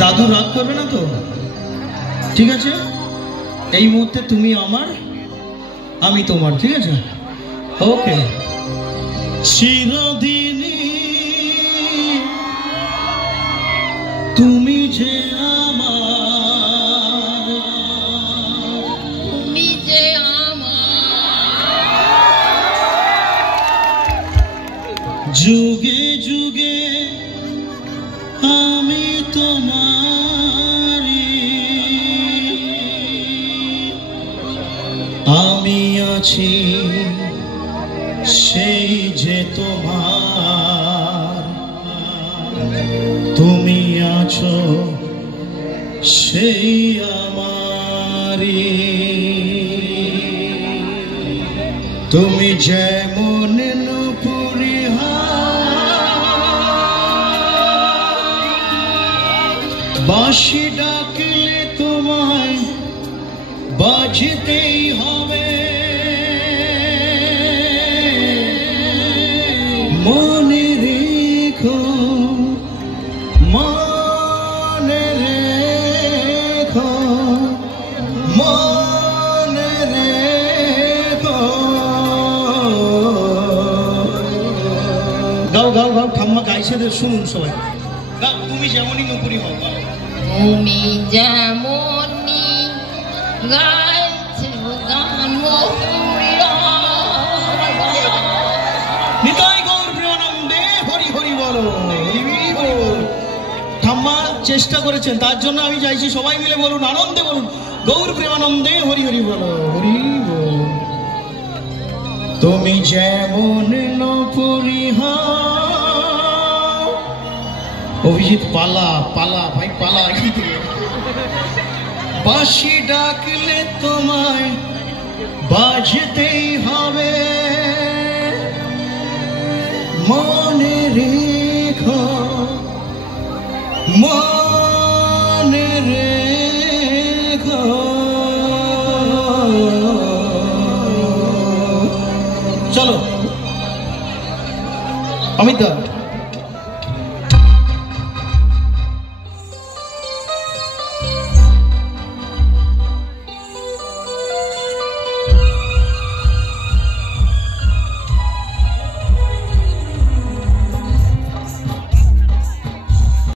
দাদু রাগ করবে না তো? ঠিক আছে, এই মুহূর্তে তুমি আমার, আমি তোমার, ঠিক আছে? ওকে। চিরদিনই তুমি যে আমার, তুমি যে আমার, যুগে যুগে আমি তোমারি, আমি আছি সেই যে তোমার, তুমি আছো সেই আমারি। তুমি যেমন নূপুরি বাঁশি ডাকলে তোমায় বাজতেই হবে, মনে রেখো, মনে রেখো, মনে রেখো। গাও গাও গাও, ঠাম্মা গাইছে, শুনুন সবাই। গাও, তুমি যেমনই নূপুরি হও। তুমি যেমনই গাইছো গান নিতাই গৌর প্রেমানন্দে হরি হরি বলো, হরি বল। ঠাম্মা চেষ্টা করেছেন, তার জন্য আমি চাইছি সবাই মিলে বলুন, আনন্দে বলুন, গৌর প্রেমানন্দে হরি হরি বলো, হরি বল। তুমি যেমন নূপুরি হও। অভিজিৎ পালা, পালা ভাই পালা, এখান থেকে। বাঁশি ডাকলে তোমায় বাজতেই হবে, মনে রেখো, মনে রেখো। চলো অমিত দা।